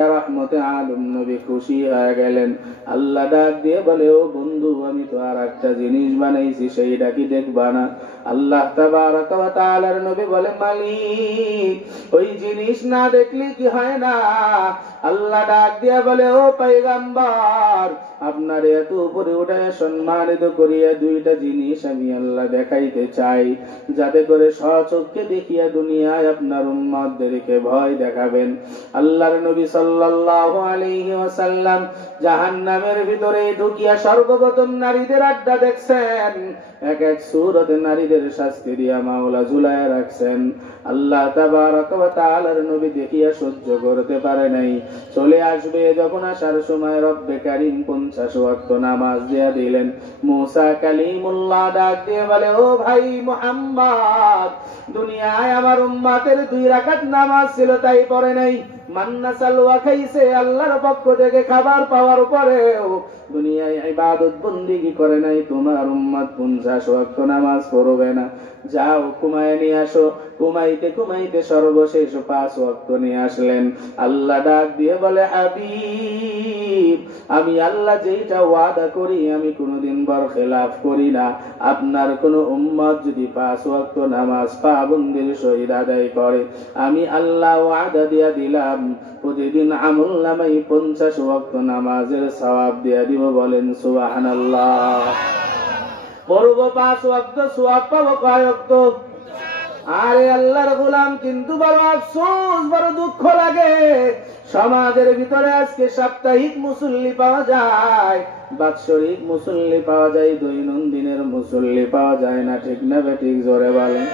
রহমতে আলম নবী খুশি হয়ে গেলেন। আল্লাহ ডাক দিয়ে বলে, ও বন্ধু, আমি তো আর একটা জিনিস বানাইছি, সেইটা কি দেখবা না? আল্লাহ তাবারাক ওয়া তাআলার নবী বলে, মালিক, ওই জিনিস না দেখলে কি হয় না? আল্লাহ ডাক দিয়ে বলে, ও পয়গম্বর, আপনার এত উপরে উঠে সম্মানিত করিয়া দুইটা জিনিস আমি আল্লাহ দেখাইতে চাই, যাতে করে স্বচক্ষে দেখিয়া দুনিয়ায় আপনার উম্মতদেরকে ভয় দেখাবেন। আল্লাহর নবী সাল্লাল্লাহু আলাইহি ওয়াসাল্লাম জাহান্নামের ভিতরে ঢুকিয়া সর্বপ্রথম নারীদের আড্ডা দেখছেন। এক এক সূরতে নারীদের শাস্তি দিয়া মাওলা ঝুলায়া রাখছেন। আল্লাহ তাবারাক ওয়া তাআলার নবী দেখিয়া সহ্য করতে পারে নাই। চলে আসবে যখন আসার সময় রব্বে কারীম 50 ওয়াক্ত নামাজ দিয়া দিলেন। মুসা কালিমুল্লাহ ডাক দিয়ে বলে, ও ভাই মুহাম্মদ, দুনিয়ায় আমার উম্মতের 2 রাকাত নামাজ ছিল, তাই পড়ে নাই। মান্না সালওয়া খাইছে, আল্লাহর পক্ষ থেকে খাবার পাওয়ার পরেও দুনিয়ায় ইবাদত বন্দেগী করে নাই। তোমার উম্মত 50 ওয়াক্ত নামাজ পড়বে না। যাও কুমায় নিয়ে আসো। কুমাইতে কুমাইতে সর্বশেষ 5 ওয়াক্ত নিয়ে আসলেন। আল্লাহ ডাক দিয়ে বলে, হাবিব, আমি আল্লাহ যেটা ওয়াদা করি আমি কোনোদিন বরখেলাফ করি না। আপনার কোন উম্মত যদি 5 ওয়াক্ত নামাজ পাবন্দির সহিত আদায় করে, আমি আল্লাহ ওয়াদা দিয়া দিলাম প্রতিদিন আমলনামায় 50 ওয়াক্ত নামাজের সওয়াব দিয়া দিব। বলেন সুবহানাল্লাহ। পড়ব 5 ওয়াক্ত, সওয়াব পাবো কয় ওয়াক্ত? আরে আল্লাহর গোলাম, কিন্তু বড় আফসোস, বড় দুঃখ লাগে, সমাজের ভিতরে আজকে সাপ্তাহিক মুসল্লি পাওয়া যায়, বাৎসরিক মুসল্লি পাওয়া যায়, দৈনন্দিনের মুসল্লি পাওয়া যায় না। ঠিক না বেঠিক? জোরে বলেন।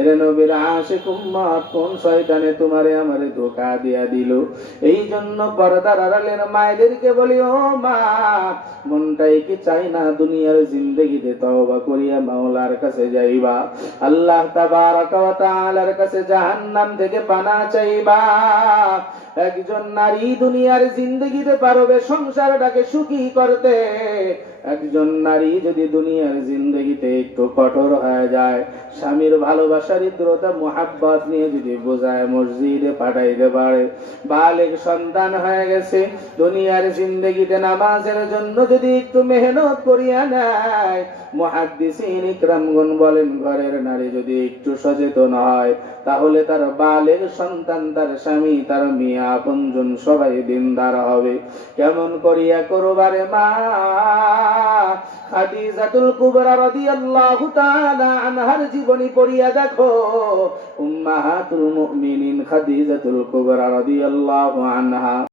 এরে নবীর আশিক উম্মত, কোন শয়তানে তোমারে আমারে ধোঁকা দিয়া দিল? এই জন্য পর্দার আড়ালের মায়েদেরকে বলি, ও মা, মনটাই কি চাই না দুনিয়ার জিন্দেগিতে তওবা করিয়া মাওলার কাছে যাইবা, আল্লাহ তাবারাক ওয়া তাআলার কাছে জাহান্নাম থেকে পানা চাইবা? একজন নারী দুনিয়ার জিন্দেগিতে পারবে সংসারটাকে সুখী করতে। একজন নারী যদি দুনিয়ার জিন্দেগিতে একটু কঠোর হয়ে যায়, স্বামীর ভালোবাসার হৃদ্রতা মুহাব্বত নিয়ে যদি বোঝায় মসজিদে পাঠাইতে পারে, বালেগ সন্তান হয়ে গেছে, দুনিয়ার জিন্দেগিতে নামাজের জন্য যদি একটু মেহনত করিয়া নেয়, মুহাদ্দিসিন ইকরামগণ বলেন, ঘরের নারী যদি একটু সচেতন হয়, তাহলে তার বালেগ সন্তান, তার স্বামী, তার মেয়ে, আপনজন সবাই দিনদার হবে। কেমন করিয়া করবারে মা? খাদিজাতুল কুবরা রাদিয়াল্লাহু তাআলা আনহার জীবনী পড়িয়া দেখো। উম্মাহাতুল মুমিনিন খাদিজাতুল কুবরা রাদিয়াল্লাহু আনহা